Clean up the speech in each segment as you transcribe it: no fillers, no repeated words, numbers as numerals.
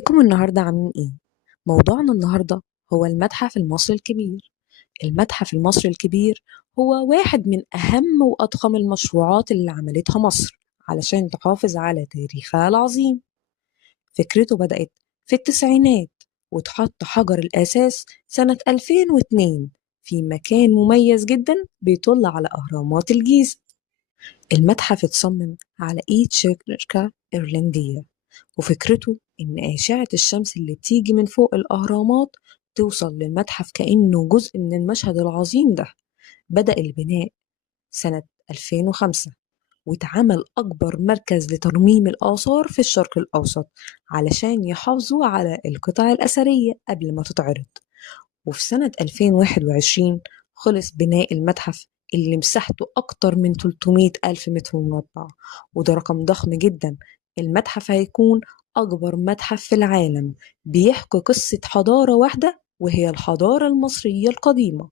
ازيكم النهاردة عاملين ايه؟ موضوعنا النهاردة هو المتحف المصري الكبير. المتحف المصري الكبير هو واحد من أهم وأضخم المشروعات اللي عملتها مصر علشان تحافظ على تاريخها العظيم. فكرته بدأت في التسعينات، واتحط حجر الأساس سنة 2002 في مكان مميز جدا بيطل على أهرامات الجيزة. المتحف اتصمم على إيد شركة إيرلندية، وفكرته إن أشعة الشمس اللي بتيجي من فوق الأهرامات توصل للمتحف كأنه جزء من المشهد العظيم ده. بدأ البناء سنة 2005، واتعمل أكبر مركز لترميم الآثار في الشرق الأوسط علشان يحافظوا على القطع الأثرية قبل ما تتعرض. وفي سنة 2021 خلص بناء المتحف اللي مساحته أكتر من 300 ألف متر مربع، وده رقم ضخم جدا. المتحف هيكون أكبر متحف في العالم بيحكي قصة حضارة واحدة، وهي الحضارة المصرية القديمة.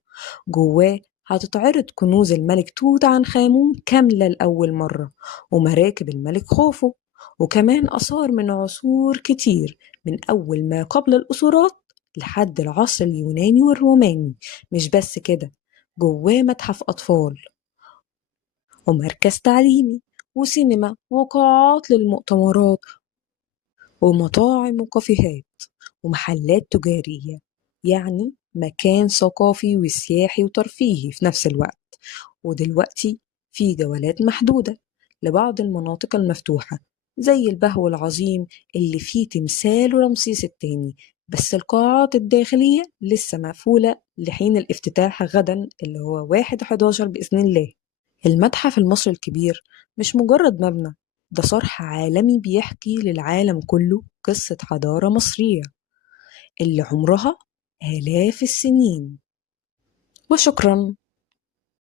جواه هتتعرض كنوز الملك توت عنخ آمون كاملة لأول مرة، ومراكب الملك خوفو، وكمان آثار من عصور كتير، من أول ما قبل الأسرات لحد العصر اليوناني والروماني. مش بس كده، جواه متحف أطفال ومركز تعليمي وسينما وقاعات للمؤتمرات ومطاعم وكافيهات ومحلات تجارية، يعني مكان ثقافي وسياحي وترفيهي في نفس الوقت. ودلوقتي في جولات محدودة لبعض المناطق المفتوحة، زي البهو العظيم اللي فيه تمثال رمسيس الثاني، بس القاعات الداخلية لسه مقفولة لحين الافتتاح غدا اللي هو 1/11 بإذن الله. المتحف المصري الكبير مش مجرد مبنى، ده صرح عالمي بيحكي للعالم كله قصة حضارة مصرية اللي عمرها آلاف السنين. وشكرا.